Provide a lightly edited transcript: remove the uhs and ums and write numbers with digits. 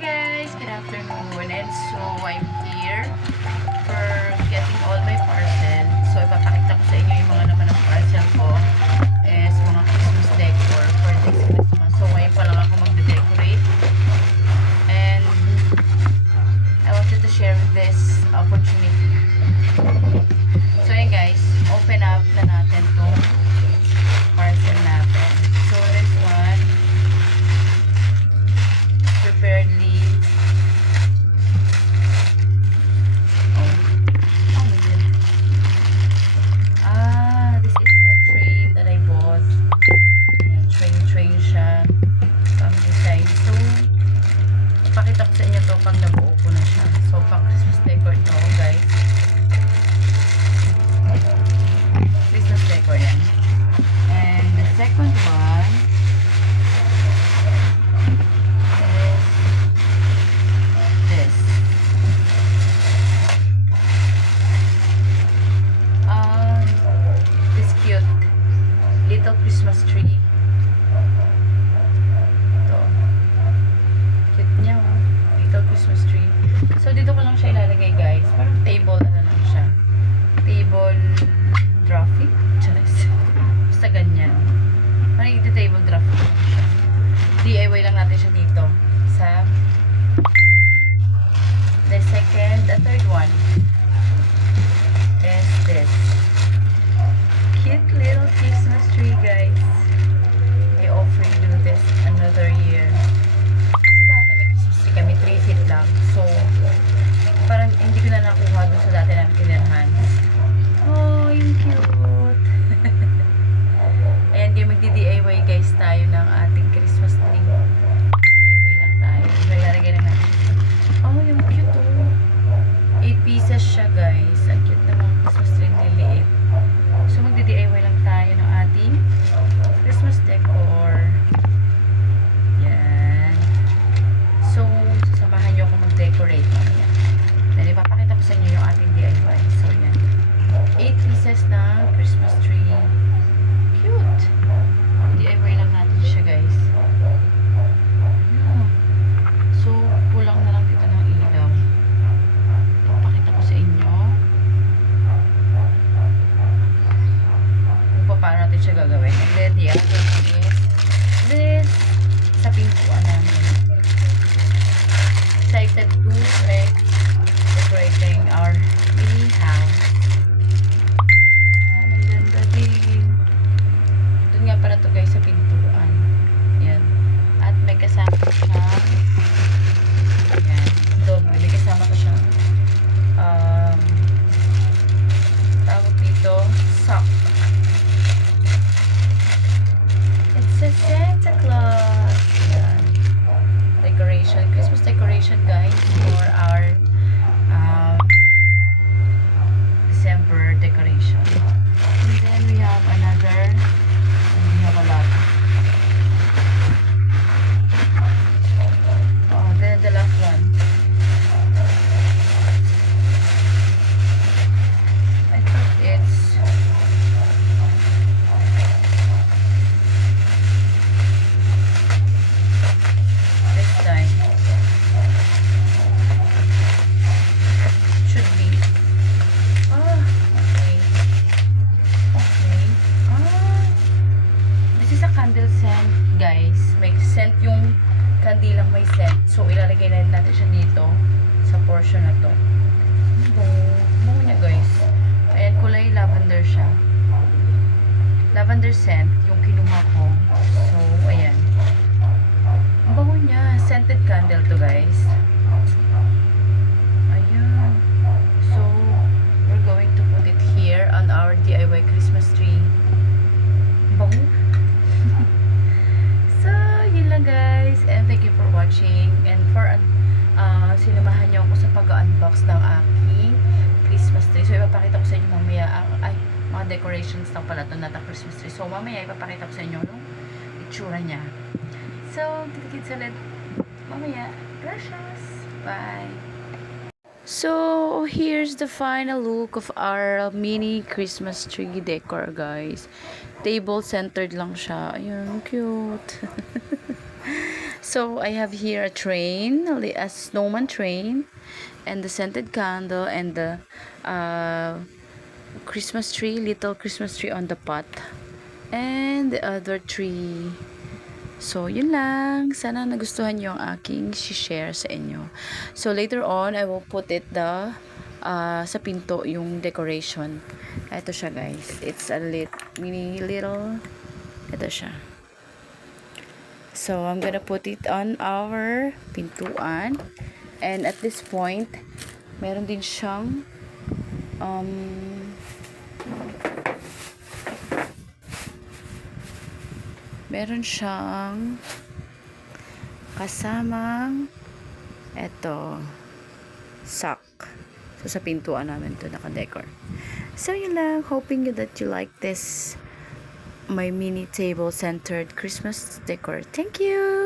Guys, good afternoon, and so I'm here for getting all my parcel. So ipapakita ko sa inyo yung mga naman ng parcel ko is mga Christmas decor for this Christmas. So ngayon pa lang ako magde-decorate, and I wanted to share this opportunity. So yun guys, open up na natin tong parcel natin. So this one, preparedly. Oh my god. This is the train that I bought. Ayan, train siya. Pang design. So, ipakita ko sa inyo to pag nabuo ko na siya. So, pang Christmas decor to, guys. Christmas decor yan. And the second one is this cute little Christmas tree. Ito. Cute niya, oh. Little Christmas tree. So, dito ko lang siya ilalagay, guys. Parang table, ano lang siya. Table graphic. Charis. Basta ganyan. Parang ito table graphic siya. DIY lang natin siya dito. Sa the third one is this cute little Christmas tree, guys. I offer you this another year. Kasi dati may Christmas tree kami, 3 feet lang. So, parang hindi ko na nakuha doon sa dati namin tinirhan. Oh, yung cute. Ayan, game magdi-DIY guys tayo ng ating Christmas tree. DIY lang tayo. So, ilalagay na natin. Oh, yung cute, oh. 8 pieces siya, guys. Ang cute naman Christmas tree, liliit. So, magdi-DIY lang tayo ng ating Christmas decor. Yan. So, sasamahan nyo ako mag-decorate mamaya. Then, ipapakita ko sa inyo yung ating DIY. So, yan. 8 pieces na Christmas tree. Cute. DIY lang natin siya, guys. Ayan. So, kulang na lang dito ng ilaw. Ipapakita ko sa inyo kung paano natin siya gagawin. And then, the other one is this sa pintuan namin. Excited to decorating our mini house. Ayan, ang ganda din. Doon nga pala to guys sa pintuan. Yan. At may kasama siya. Yan. Doble. May kasama ko siya. Tawag dito, sock. It's a Santa Claus. Yan. Decoration. Christmas decoration guys for our December decoration. And then we have another, and we have a lot. Oh, then the last one. I thought it's this time. Should be. Okay. Okay. This is a candle scent, guys. May scent yung kandilang may scent. So, ilalagay na natin siya dito sa portion na to. Bango niya, guys. Ayan, kulay lavender siya. Lavender scent yung kinuha ko. So, ayan. Ang bango niya. Scented candle to, guys. Ayan. So, we're going to put it here on our DIY Christmas tree. Bango. So, yun lang guys. And thank you for watching. And for sinamahan niyo ako sa pag-unbox ng aking Christmas tree. So, ipapakita ko sa inyo mamaya mga decorations lang pala ito na Christmas tree. So, mamaya ipapakita ko sa inyo yung itsura niya. So, kids ulit. Mamaya. Gracias. Bye. So, here's the final look of our mini Christmas tree decor, guys. Table centered lang siya. Ayun, cute. So I have here a train, a snowman train, and the scented candle, and the Christmas tree, little Christmas tree on the pot, and the other tree. So, yun lang. Sana nagustuhan nyo ang aking share sa inyo. So, later on, I will put it sa pinto yung decoration. Ito siya, guys. It's a mini little, ito siya. So, I'm gonna put it on our pintuan. And at this point, meron din siyang meron siyang kasamang eto sock. So, sa pintuan namin to naka-decor. So, yun lang. Hoping that you like this my mini table centered Christmas decor. Thank you!